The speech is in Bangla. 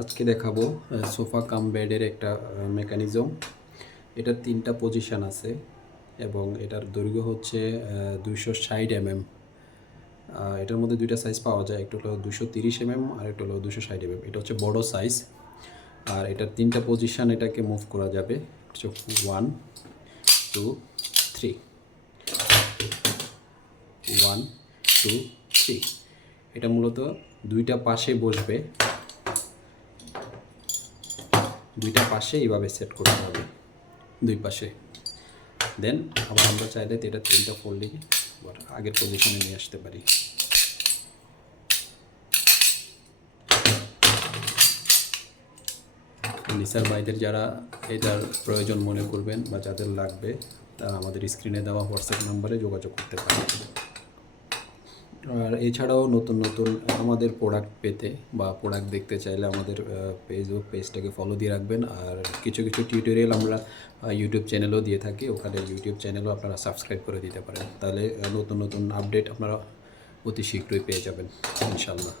আজকে দেখাবো সোফা কাম বেডের একটা মেকানিজম। এটার 3টা পজিশন আছে এবং এটার দৈর্ঘ্য হচ্ছে 260 mm। এটার মধ্যে দুইটা সাইজ পাওয়া যায়, একটা হলো 230 mm আর একটা হলো 260 mm। এটা হচ্ছে বড় সাইজ। আর এটার 3টা পজিশন এটাকে মুভ করা যাবে, 1 2 3, 1 2 3। এটা মূলত দুইটা পাশে বসবে, দুইটা পাশে এইভাবে সেট করতে হবে, দুই পাশে। দেন আবার আমরা চাইলে এটা 3টা ফোল্ডিং আবার আগের পজিশনে নিয়ে আসতে পারি। নিসার ভাইদের যারা এটার প্রয়োজন মনে করবেন বা যাদের লাগবে তারা আমাদের স্ক্রিনে দেওয়া হোয়াটসঅ্যাপ নাম্বারে যোগাযোগ করতে পারেন। আর এছাড়াও নতুন নতুন আমাদের প্রোডাক্ট পেতে বা প্রোডাক্ট দেখতে চাইলে আমাদের পেজটাকে ফলো দিয়ে রাখবেন। আর কিছু কিছু টিউটোরিয়াল আমরা ইউটিউব চ্যানেলেও দিয়ে থাকি, ওখানে ইউটিউব চ্যানেলও আপনারা সাবস্ক্রাইব করে দিতে পারেন। তাহলে নতুন নতুন আপডেট আপনারা অতি শীঘ্রই পেয়ে যাবেন ইনশাআল্লাহ।